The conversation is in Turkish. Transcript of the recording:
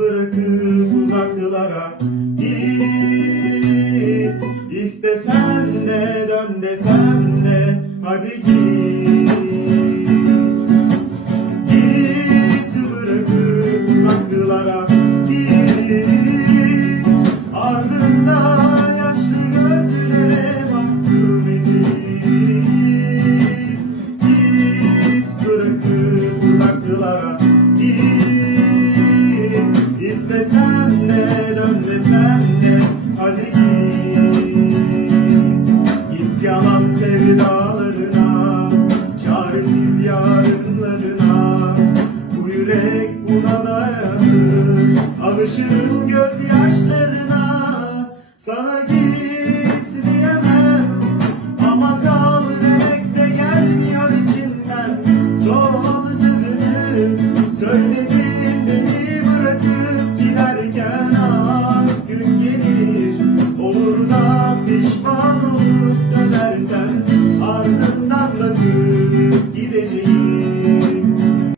bırakıp uzaklara git. İstesen de dön desen de hadi git. Git bırakıp uzaklara sevdalarına Çaresiz yarınlarına Bu yürek buna dayanır Alışırım gözyaşlarına Sana git diyemem. Ama kal demek de gelmiyor içimden. Son sözünü söyledim desde